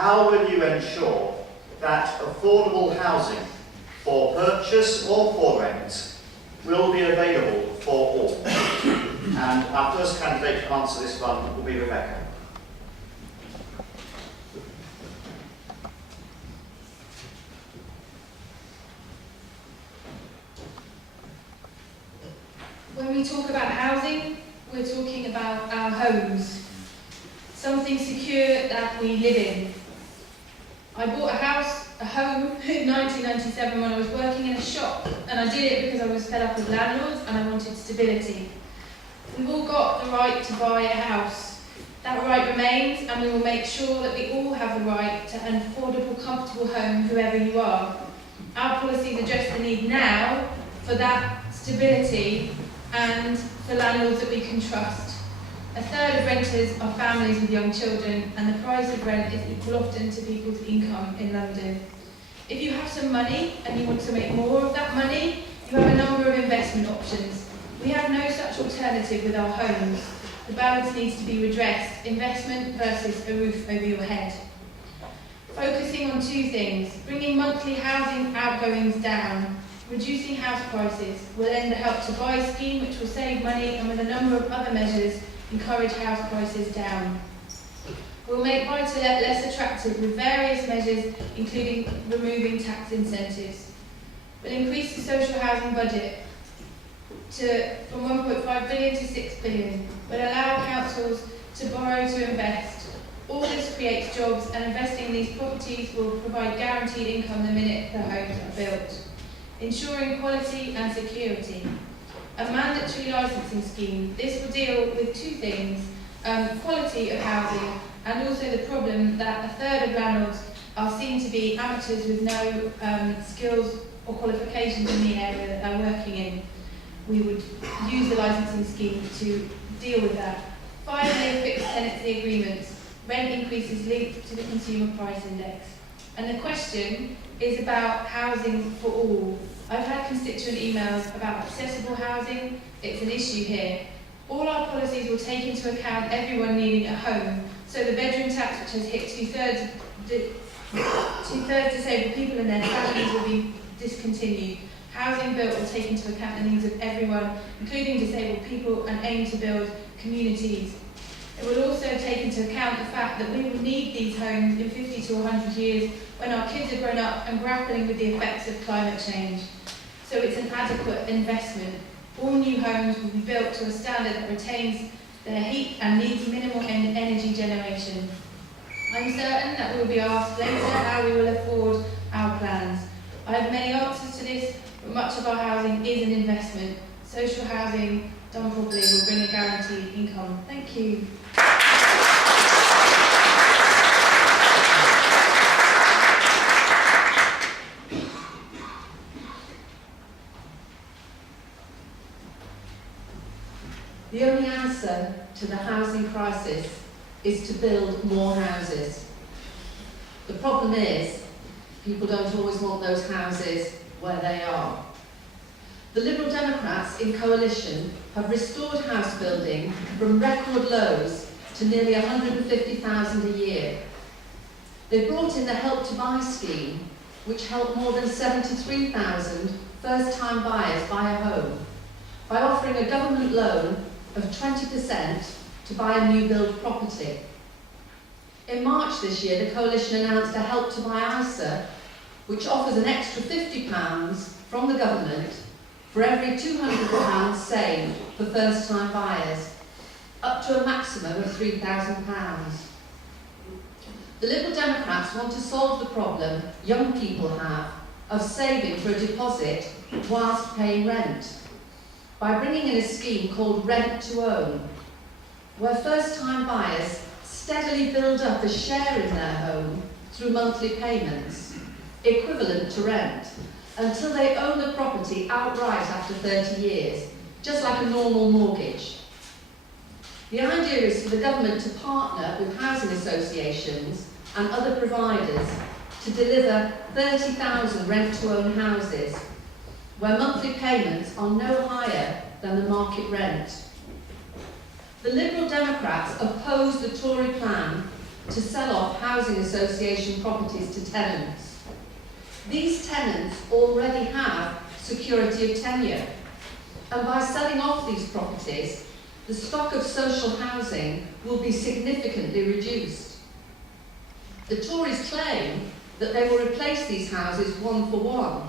how will you ensure that affordable housing for purchase or for rent will be available for all? And our first candidate to answer this one will be Rebecca. When we talk about housing, we're talking about our homes. Something secure that we live in. I bought a home in 1997 when I was working in a shop, and I did it because I was fed up with landlords and I wanted stability. We've all got the right to buy a house. That right remains, and we will make sure that we all have the right to an affordable, comfortable home, whoever you are. Our policies address the need now for that stability and for landlords that we can trust. A third of renters are families with young children, and the price of rent is equal often to people's income in London. If you have some money and you want to make more of that money, you have a number of investment options. We have no such alternative with our homes. The balance needs to be redressed: investment versus a roof over your head. Focusing on two things: bringing monthly housing outgoings down. Reducing house prices will end the Help to Buy scheme, which will save money, and with a number of other measures encourage house prices down. We'll make buy-to-let less attractive with various measures, including removing tax incentives. We'll increase the social housing budget from 1.5 billion to 6 billion. We'll allow councils to borrow to invest. All this creates jobs, and investing in these properties will provide guaranteed income the minute the homes are built. Ensuring quality and security. A mandatory licensing scheme. This will deal with two things: quality of housing, and also the problem that a third of landlords are seen to be amateurs with no skills or qualifications in the area that they're working in. We would use the licensing scheme to deal with that. 5-year fixed tenancy agreements. Rent increases linked to the Consumer Price Index. And the question is about housing for all. I've had constituent emails about accessible housing. It's an issue here. All our policies will take into account everyone needing a home. So the bedroom tax, which has hit two-thirds disabled people and their families, will be discontinued. Housing built will take into account the needs of everyone, including disabled people, and aim to build communities. It will also take into account the fact that we will need these homes in 50 to 100 years when our kids are grown up and grappling with the effects of climate change. So it's an adequate investment. All new homes will be built to a standard that retains their heat and needs minimal energy generation. I'm certain that we will be asked later how we will afford our plans. I have many answers to this, but much of our housing is an investment. Social housing, done properly, will bring a guaranteed income. Thank you. The only answer to the housing crisis is to build more houses. The problem is, people don't always want those houses where they are. The Liberal Democrats in coalition have restored house building from record lows to nearly 150,000 a year. They brought in the Help to Buy scheme, which helped more than 73,000 first-time buyers buy a home by offering a government loan of 20% to buy a new build property. In March this year, the coalition announced a Help to Buy ISA, which offers an extra £50 from the government for every £200 saved for first-time buyers, up to a maximum of £3,000. The Liberal Democrats want to solve the problem young people have of saving for a deposit whilst paying rent by bringing in a scheme called Rent to Own, where first-time buyers steadily build up a share in their home through monthly payments, equivalent to rent, until they own the property outright after 30 years, just like a normal mortgage. The idea is for the government to partner with housing associations and other providers to deliver 30,000 rent-to-own houses, where monthly payments are no higher than the market rent. The Liberal Democrats oppose the Tory plan to sell off housing association properties to tenants. These tenants already have security of tenure, and by selling off these properties, the stock of social housing will be significantly reduced. The Tories claim that they will replace these houses one for one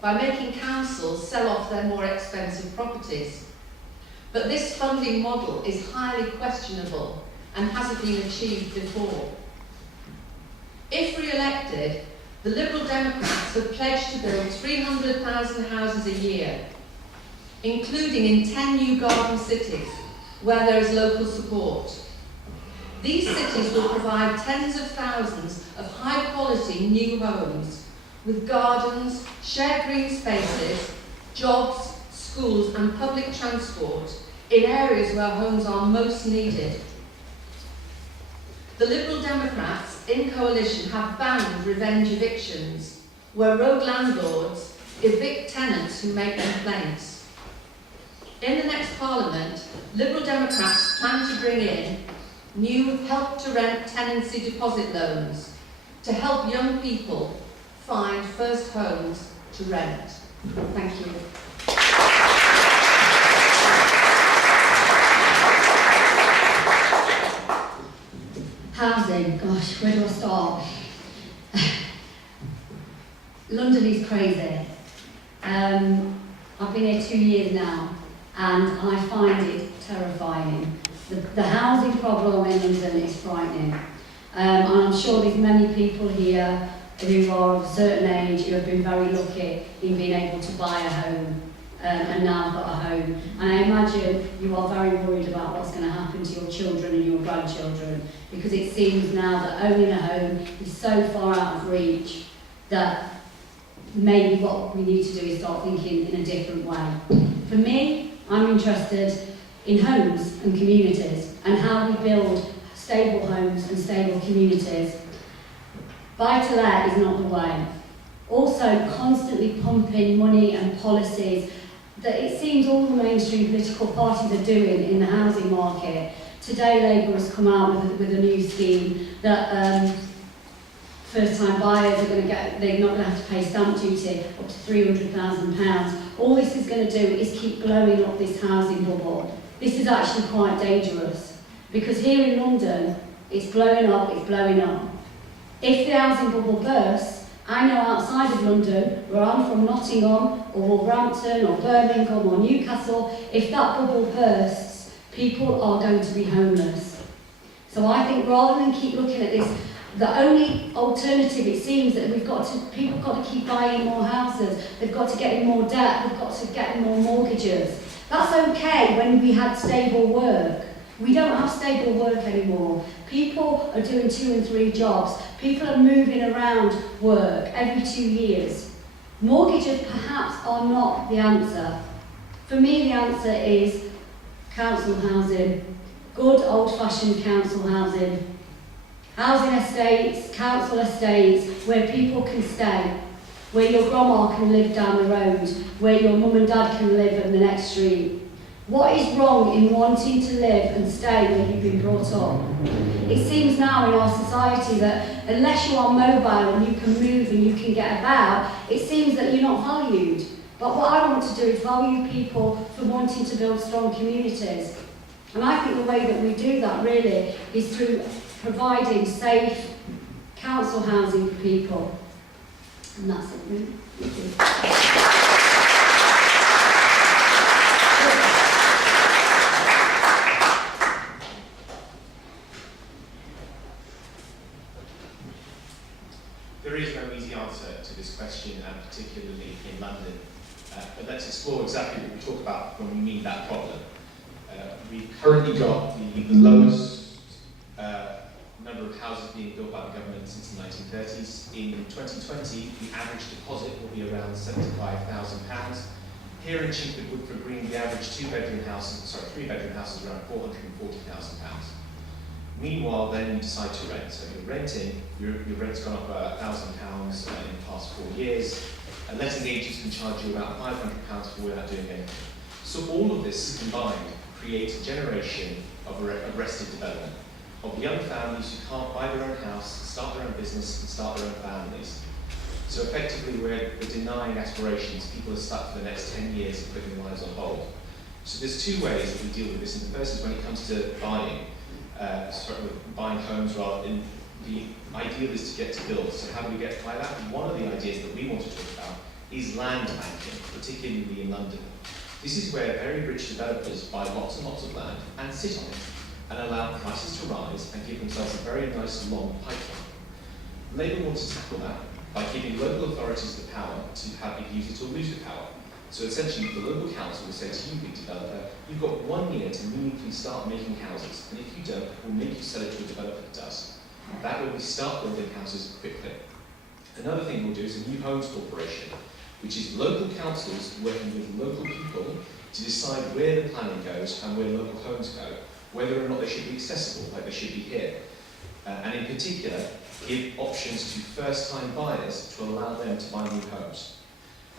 by making councils sell off their more expensive properties. But this funding model is highly questionable and hasn't been achieved before. If re-elected, the Liberal Democrats have pledged to build 300,000 houses a year, including in 10 new garden cities where there is local support. These cities will provide tens of thousands of high-quality new homes with gardens, shared green spaces, jobs, schools and public transport in areas where homes are most needed. The Liberal Democrats in coalition have banned revenge evictions, where rogue landlords evict tenants who make complaints. In the next Parliament, Liberal Democrats plan to bring in new help-to-rent tenancy deposit loans to help young people find first homes to rent. Thank you. Housing, gosh, where do I start? London is crazy. I've been here 2 years now, and I find it terrifying. The housing problem in London is frightening. And I'm sure there's many people here who are of a certain age who have been very lucky in being able to buy a home and now have got a home. And I imagine you are very worried about what's going to happen to your children and your grandchildren, because it seems now that owning a home is so far out of reach that maybe what we need to do is start thinking in a different way. For me, I'm interested in homes and communities and how we build stable homes and stable communities. Buy-to-let is not the way. Also, constantly pumping money and policies that it seems all the mainstream political parties are doing in the housing market. Today, Labour has come out with a new scheme that first-time buyers are going to get, they're not going to have to pay stamp duty up to £300,000. All this is going to do is keep blowing up this housing bubble. This is actually quite dangerous, because here in London, it's blowing up, it's blowing up. If the housing bubble bursts, I know outside of London, where I'm from, Nottingham or Wolverhampton or Birmingham or Newcastle, if that bubble bursts, people are going to be homeless. So I think rather than keep looking at this, the only alternative, it seems, that people have got to keep buying more houses, they've got to get in more debt, they've got to get in more mortgages. That's okay when we had stable work. We don't have stable work anymore. People are doing 2 and 3 jobs. People are moving around work every 2 years. Mortgages perhaps are not the answer. For me, the answer is council housing, good old-fashioned council housing. Housing estates, council estates, where people can stay, where your grandma can live down the road, where your mum and dad can live in the next street. What is wrong in wanting to live and stay where you've been brought up? It seems now in our society that unless you are mobile and you can move and you can get about, it seems that you're not valued. But what I want to do is value people for wanting to build strong communities. And I think the way that we do that really is through providing safe council housing for people. And that's it really. Thank you. There is no easy answer to this question, and particularly in London. But let's explore exactly what we talk about when we mean that problem. We've currently got the lowest number of houses being built by the government since the 1930s. In 2020, the average deposit will be around £75,000. Here in Chingford, Woodford Green, the average 3-bedroom house is around £440,000. Meanwhile, then you decide to rent. So you're renting, your rent's gone up £1,000 in the past 4 years, and letting agents can charge you about £500 for without doing anything. So all of this combined creates a generation of arrested development. of young families who can't buy their own house, start their own business, and start their own families. So effectively, we're denying aspirations. People are stuck for the next 10 years and putting their lives on hold. So there's two ways that we deal with this. And the first is when it comes to buying homes rather than the ideal is to get to build. So how do we get by that? And one of the ideas that we want to talk about is land banking, particularly in London. This is where very rich developers buy lots and lots of land and sit on it and allow prices to rise and give themselves a very nice long pipeline. Labour wants to tackle that by giving local authorities the power to have it use it or lose the power. So essentially, the local council will say to you, big developer, you've got 1 year to meaningfully start making houses, and if you don't, we'll make you sell it to a developer that does. That way we start building houses quickly. Another thing we'll do is a new homes corporation, which is local councils working with local people to decide where the planning goes and where local homes go, whether or not they should be accessible, like they should be here. And in particular, give options to first-time buyers to allow them to buy new homes.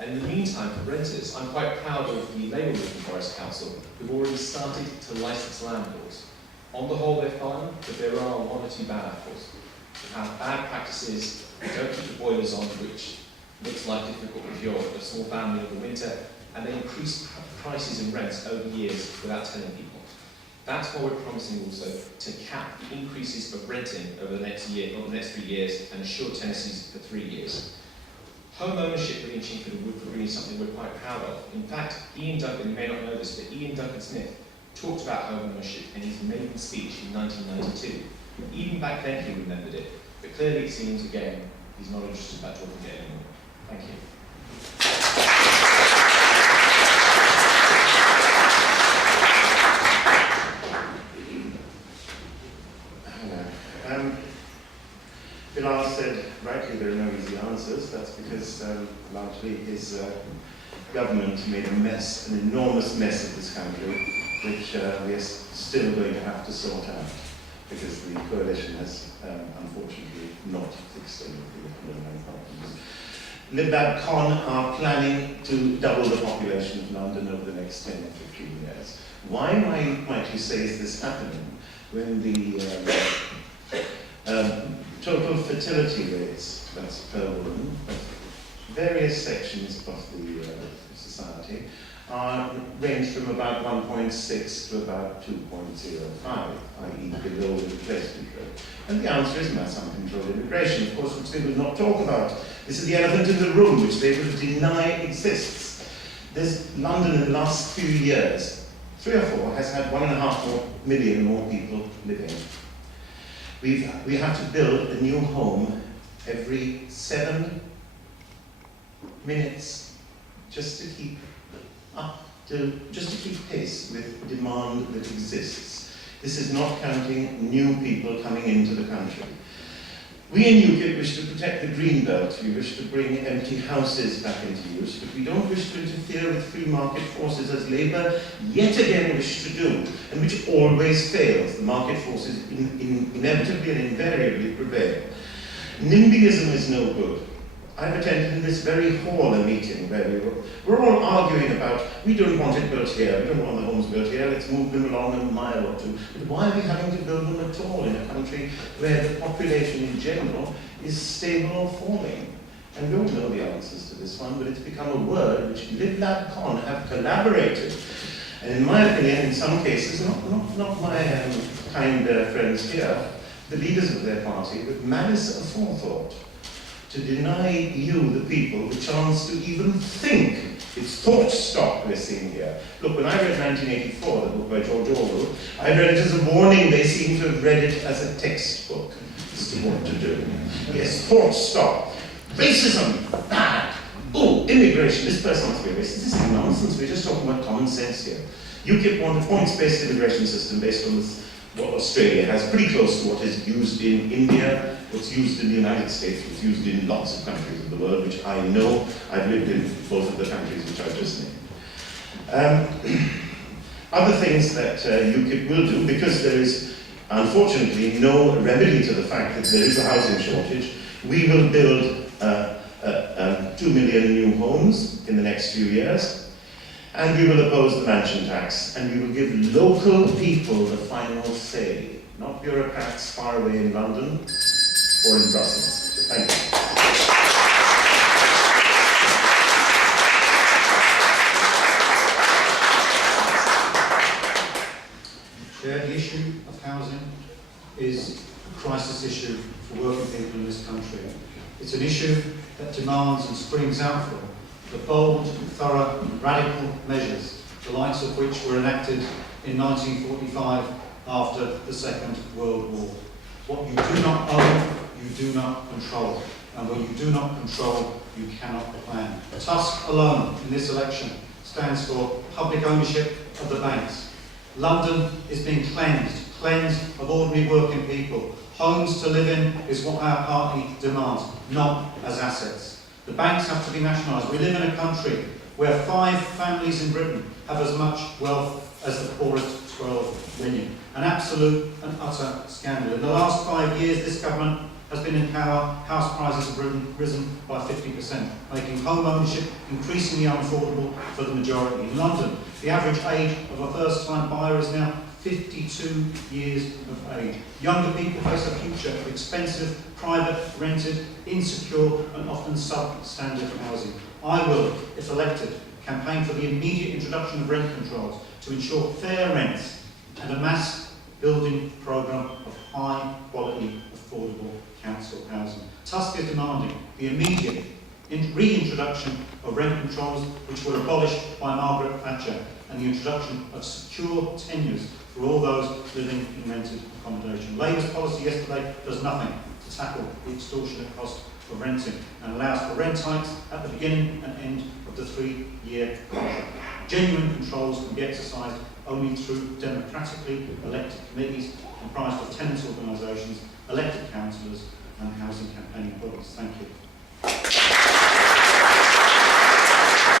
And in the meantime, for renters, I'm quite proud of the Labour Working Forest Council, who've already started to license landlords. On the whole, they're fine, but there are 1 or 2 bad apples. They have bad practices, they don't keep the boilers on, which makes life difficult if you're a small family in the winter, and they increase prices and rents over years without telling people. That's why we're promising also to cap the increases of renting over the next year, over the next 3 years, and assure tenancies for 3 years. Home ownership within Chingford and Woodford really is something we're quite proud of. In fact, Ian Duncan, you may not know this, but Ian Duncan Smith talked about home ownership in his maiden speech in 1992. Even back then he remembered it, but clearly it seems again he's not interested about talking about it anymore. Thank you. Bilal said rightly there are no easy answers. That's because largely his government made a mess, an enormous mess of this country, which we are still going to have to sort out because the coalition has unfortunately not fixed any of the underlying problems. Lib Bab Con are planning to double the population of London over the next 10 or 15 years. Why might you say is this happening when the total fertility rates, that's per woman, of various sections of the society, range from about 1.6 to about 2.05, i.e. below the replacement rate. And the answer is mass uncontrolled immigration, of course, which they will not talk about. This is the elephant in the room, which they will deny exists. There's London in the last few years, 3 or 4, has had 1.5 million more people living. We have to build a new home every 7 minutes just to keep pace with demand that exists. This is not counting new people coming into the country. We in UKIP wish to protect the green belt. We wish to bring empty houses back into use, but we don't wish to interfere with free market forces as Labour yet again wish to do, and which always fails. The market forces inevitably and invariably prevail. NIMBYism is no good. I've attended in this very hall a meeting where we're all arguing about, we don't want it built here, we don't want the homes built here, let's move them along a mile or two. But why are we having to build them at all in a country where the population in general is stable or falling? And we all know the answers to this one, but it's become a word which Lib Lab Con have collaborated. And in my opinion, in some cases, not my kind friends here, the leaders of their party, with malice aforethought, to deny you, the people, the chance to even think. It's thought stock we're seeing here. Look, when I read 1984, the book by George Orwell, I read it as a warning. They seem to have read it as a textbook as to what to do. Yes, thought stock. Racism, bad. Oh, immigration, this person must be racist. This is nonsense. We're just talking about common sense here. UKIP want a points-based immigration system based on this, what Australia has, pretty close to what is used in India, what's used in the United States, what's used in lots of countries of the world, which I know. I've lived in both of the countries which I've just named. Other things that UKIP will do, because there is unfortunately no remedy to the fact that there is a housing shortage, we will build 2 million new homes in the next few years. And we will oppose the mansion tax, and we will give local people the final say. not bureaucrats far away in London or in Brussels. Thank you. Chair, the issue of housing is a crisis issue for working people in this country. It's an issue that demands and springs out from the bold, thorough, radical measures, the likes of which were enacted in 1945 after the Second World War. What you do not own, you do not control. And when you do not control, you cannot plan. Tusk alone in this election stands for public ownership of the banks. London is being cleansed of ordinary working people. Homes to live in is what our party demands, not as assets. The banks have to be nationalised. We live in a country where 5 families in Britain have as much wealth as the poorest 12 million. An absolute and utter scandal. In the last 5 years, this government has been in power. House prices have risen by 50%, making home ownership increasingly unaffordable for the majority. In London, the average age of a first-time buyer is now 52 years of age. Younger people face a future of expensive, private, rented, insecure and often substandard housing. I will, if elected, campaign for the immediate introduction of rent controls to ensure fair rents and a mass building programme of high-quality, affordable council housing. Tusk is demanding the immediate reintroduction of rent controls, which were abolished by Margaret Thatcher, and the introduction of secure tenures for all those living in rented accommodation. Labour's policy yesterday does nothing to tackle the extortionate cost of renting and allows for rent hikes at the beginning and end of the 3-year contract. Genuine controls can be exercised only through democratically elected committees comprised of tenants' organisations, elected councillors and housing campaigning bodies. Thank you.